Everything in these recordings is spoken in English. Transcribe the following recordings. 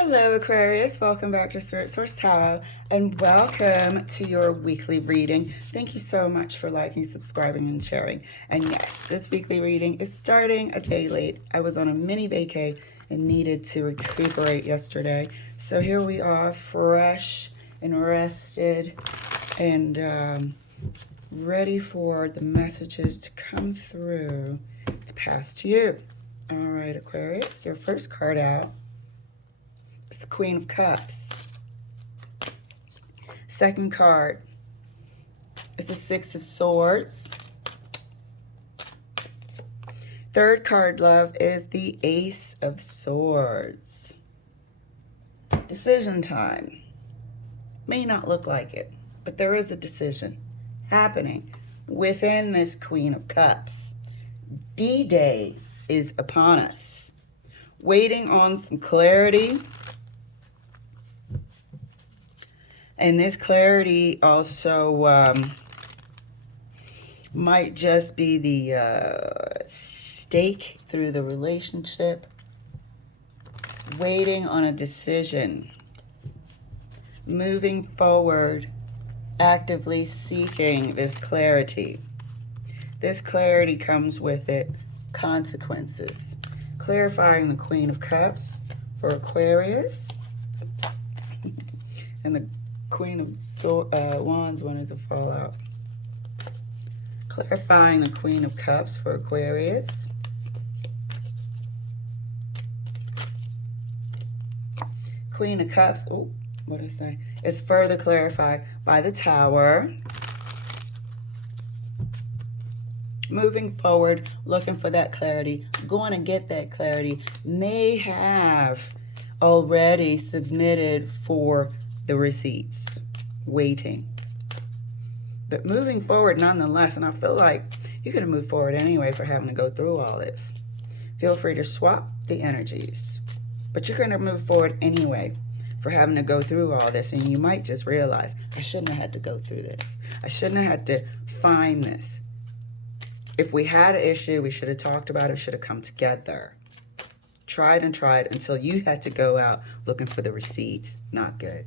Hello, Aquarius. Welcome back to Spirit Source Tarot, and welcome to your weekly reading. Thank you so much for liking, subscribing, and sharing. And yes, this weekly reading is starting a day late. I was on a mini vacay and needed to recuperate yesterday. So here we are, fresh and rested and ready for the messages to come through to pass to you. All right, Aquarius, your first card out. It's the Queen of Cups. Second card is the Six of Swords. Third card, love, is the Ace of Swords. Decision time. May not look like it, but there is a decision happening within this Queen of Cups. D-Day is upon us. Waiting on some clarity. And this clarity also might just be the stake through the relationship. Waiting on a decision. Moving forward, actively seeking this clarity. This clarity comes with it consequences. Clarifying the Queen of Cups for Aquarius. Oops. And the Queen of Wands wanted to fall out. Clarifying the Queen of Cups for Aquarius. Queen of Cups, oh, what did I say? It's further clarified by the Tower. Moving forward, looking for that clarity, going to get that clarity, may have already submitted for the receipts, waiting. But moving forward nonetheless, and I feel like you could have moved forward anyway for having to go through all this. Feel free to swap the energies. But you're going to move forward anyway for having to go through all this, and you might just realize, I shouldn't have had to go through this. I shouldn't have had to find this. If we had an issue, we should have talked about it, should have come together. Tried and tried until you had to go out looking for the receipts. Not good.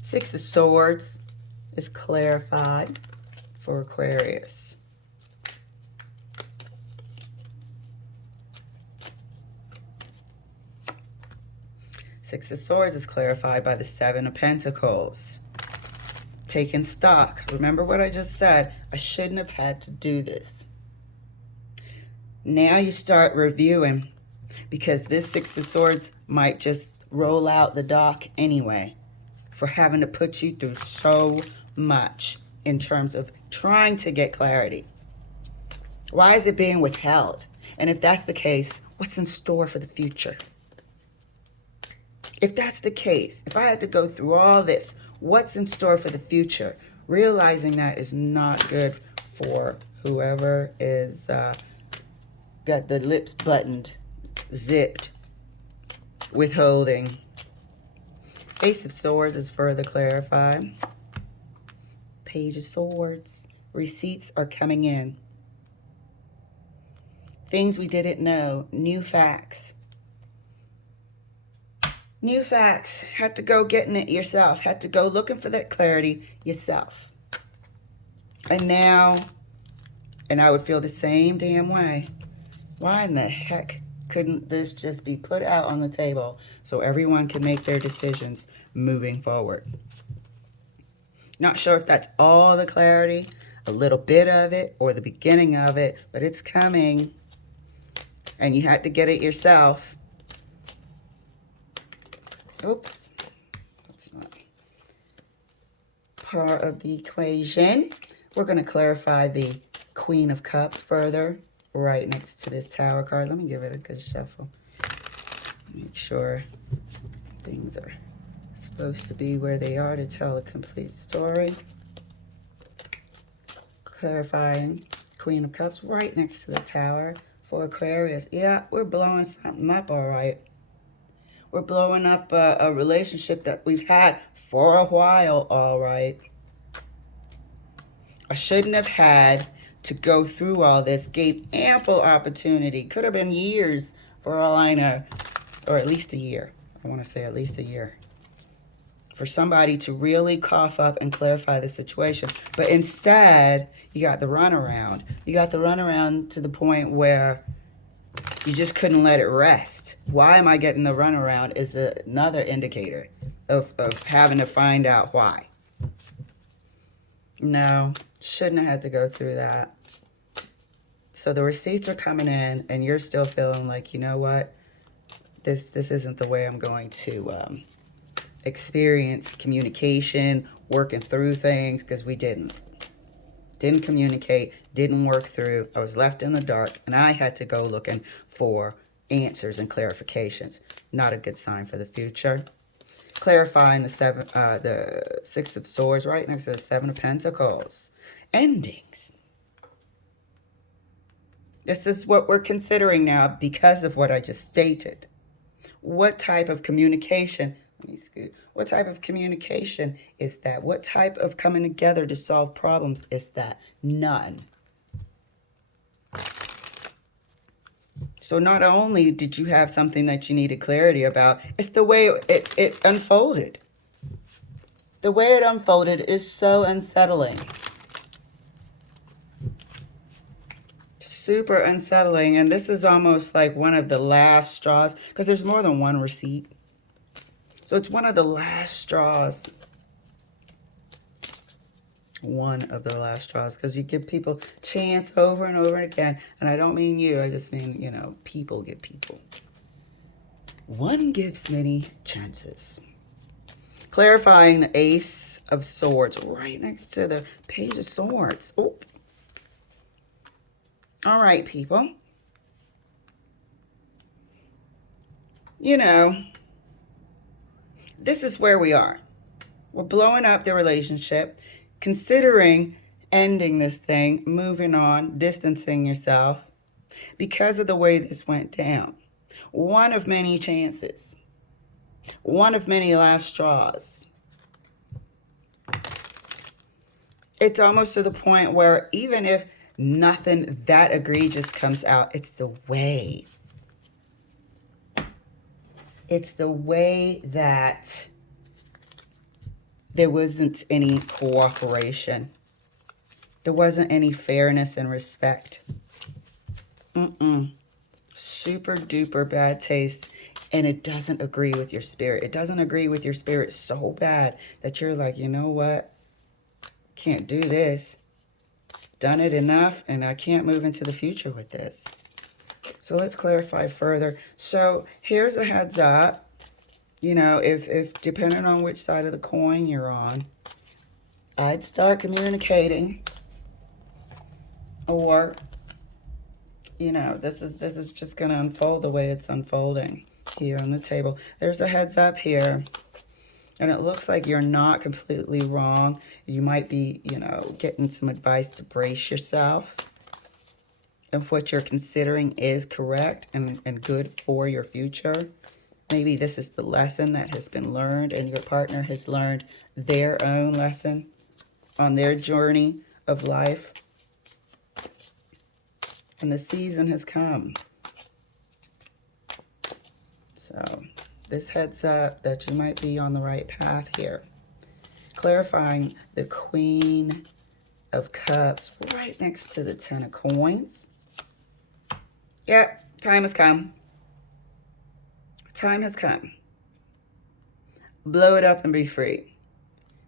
Six of Swords is clarified for Aquarius. Six of Swords is clarified by the Seven of Pentacles. Taking stock. Remember what I just said. I shouldn't have had to do this. Now you start reviewing, because this Six of Swords might just roll out the dock anyway for having to put you through so much in terms of trying to get clarity. Why is it being withheld? And if that's the case, what's in store for the future? If that's the case, if I had to go through all this, what's in store for the future? Realizing that is not good for whoever is got the lips buttoned, zipped, withholding. Ace of Swords is further clarified. Page of Swords. Receipts are coming in. Things we didn't know. New facts. New facts. Had to go getting it yourself. Had to go looking for that clarity yourself. And now, and I would feel the same damn way. Why in the heck couldn't this just be put out on the table so everyone can make their decisions moving forward? Not sure if that's all the clarity, a little bit of it, or the beginning of it, but it's coming. And you had to get it yourself. Oops. That's not part of the equation. We're going to clarify the Queen of Cups further right next to this Tower card. Let me give it a good shuffle. Make sure things are supposed to be where they are to tell a complete story. Clarifying Queen of Cups right next to the Tower for Aquarius. Yeah, we're blowing something up, all right. We're blowing up a relationship that we've had for a while, all right. I shouldn't have had to go through all this. Gave ample opportunity. Could have been years for all I know. Or at least a year. I want to say at least a year. For somebody to really cough up and clarify the situation. But instead, you got the runaround. You got the runaround to the point where you just couldn't let it rest. Why am I getting the runaround is another indicator of having to find out why. No, shouldn't have had to go through that. So the receipts are coming in and you're still feeling like, you know what? This isn't the way I'm going to experience communication, working through things, because we didn't communicate, didn't work through. I was left in the dark and I had to go looking for answers and clarifications. Not a good sign for the future. Clarifying the Six of Swords right next to the Seven of Pentacles. Endings. This is what we're considering now because of what I just stated. What type of communication, what type of communication is that? What type of coming together to solve problems is that? None. So not only did you have something that you needed clarity about, it's the way it unfolded. The way it unfolded is so unsettling. Super unsettling. And this is almost like one of the last straws, because there's more than one receipt. So it's one of the last straws. One of the last straws, because you give people chance over and over again. And I don't mean you, I just mean, you know, people give people. One gives many chances. Clarifying the Ace of Swords right next to the Page of Swords. Oh. All right, people. You know, this is where we are. We're blowing up the relationship, considering ending this thing, moving on, distancing yourself because of the way this went down. One of many chances. One of many last straws. It's almost to the point where even if nothing that egregious comes out, it's the way. It's the way that there wasn't any cooperation. There wasn't any fairness and respect. Super duper bad taste. And it doesn't agree with your spirit. It doesn't agree with your spirit so bad that you're like, you know what? Can't do this. Done it enough and I can't move into the future with this. So let's clarify further. So here's a heads up. You know, if depending on which side of the coin you're on, I'd start communicating. Or, you know, this is just going to unfold the way it's unfolding here on the table. There's a heads up here. And it looks like you're not completely wrong. You might be, you know, getting some advice to brace yourself. If what you're considering is correct and good for your future. Maybe this is the lesson that has been learned and your partner has learned their own lesson on their journey of life. And the season has come. So this heads up that you might be on the right path here. Clarifying the Queen of Cups right next to the Ten of Coins. Yeah, time has come. Time has come. Blow it up and be free.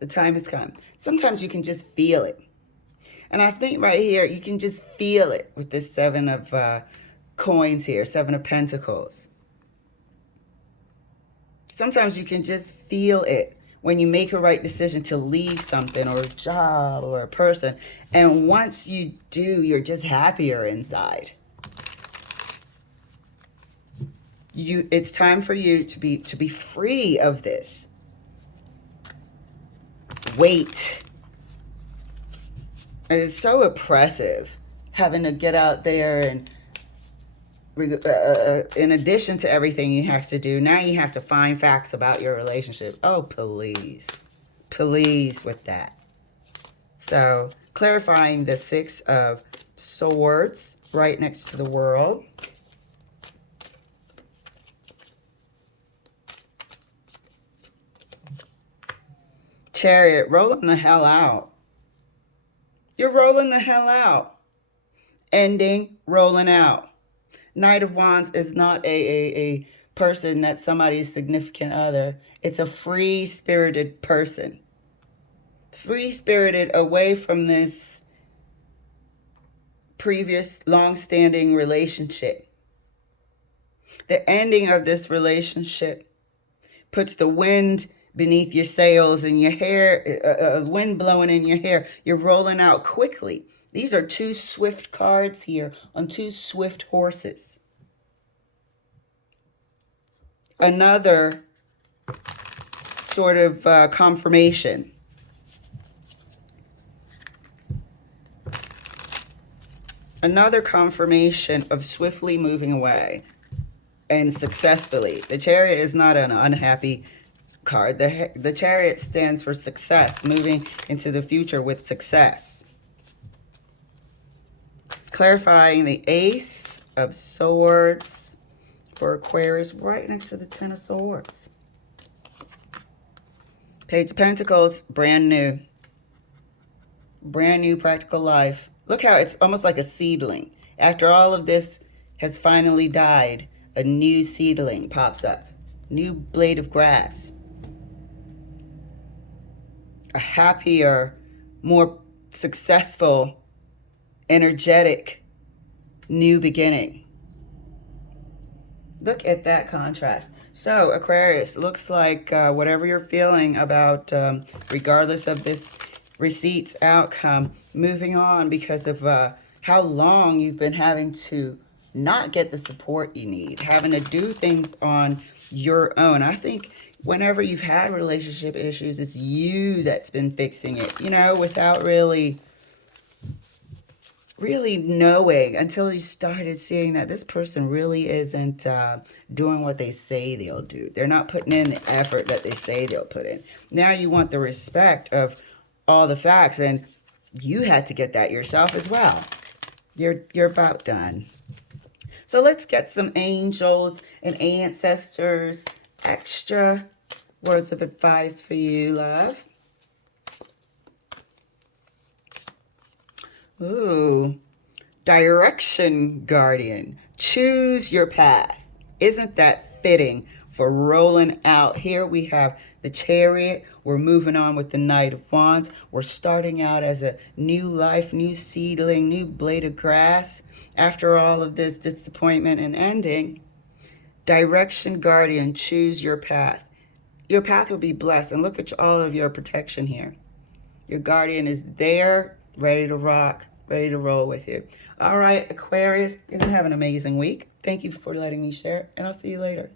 The time has come. Sometimes you can just feel it. And I think right here, you can just feel it with this Seven of Coins here, Seven of Pentacles. Sometimes you can just feel it when you make a right decision to leave something or a job or a person. And once you do, you're just happier inside. It's time for you to be free of this. Wait. And it's so oppressive having to get out there and in addition to everything you have to do, now you have to find facts about your relationship. Oh, please. Please with that. So, clarifying the Six of Swords right next to the World. Chariot, rolling the hell out. You're rolling the hell out. Ending, rolling out. Knight of Wands is not a person that's somebody's significant other. It's a free-spirited person. Free-spirited, away from this previous long-standing relationship. The ending of this relationship puts the wind beneath your sails and your hair, wind blowing in your hair. You're rolling out quickly. These are two swift cards here on two swift horses. Another sort of confirmation. Another confirmation of swiftly moving away and successfully. The Chariot is not an unhappy card. The Chariot stands for success, moving into the future with success. Clarifying the Ace of Swords for Aquarius right next to the Ten of Swords. Page of Pentacles, brand new. Brand new practical life. Look how it's almost like a seedling. After all of this has finally died, a new seedling pops up. New blade of grass. A happier, more successful, energetic new beginning. Look at that contrast. So Aquarius, looks like whatever you're feeling about, regardless of this receipts outcome, moving on because of how long you've been having to not get the support you need, having to do things on your own. I think whenever you've had relationship issues, it's you that's been fixing it, you know, without really knowing, until you started seeing that this person really isn't doing what they say they'll do. They're not putting in the effort that they say they'll put in. Now you want the respect of all the facts, and you had to get that yourself as well. You're about done. So let's get some angels and ancestors, extra words of advice for you, love. Ooh, direction guardian. Choose your path. Isn't that fitting for rolling out? Here we have the Chariot. We're moving on with the Knight of Wands. We're starting out as a new life, new seedling, new blade of grass. After all of this disappointment and ending, direction guardian, choose your path. Your path will be blessed. And look at all of your protection here. Your guardian is there, ready to rock, ready to roll with you. All right, Aquarius, you're going to have an amazing week. Thank you for letting me share, and I'll see you later.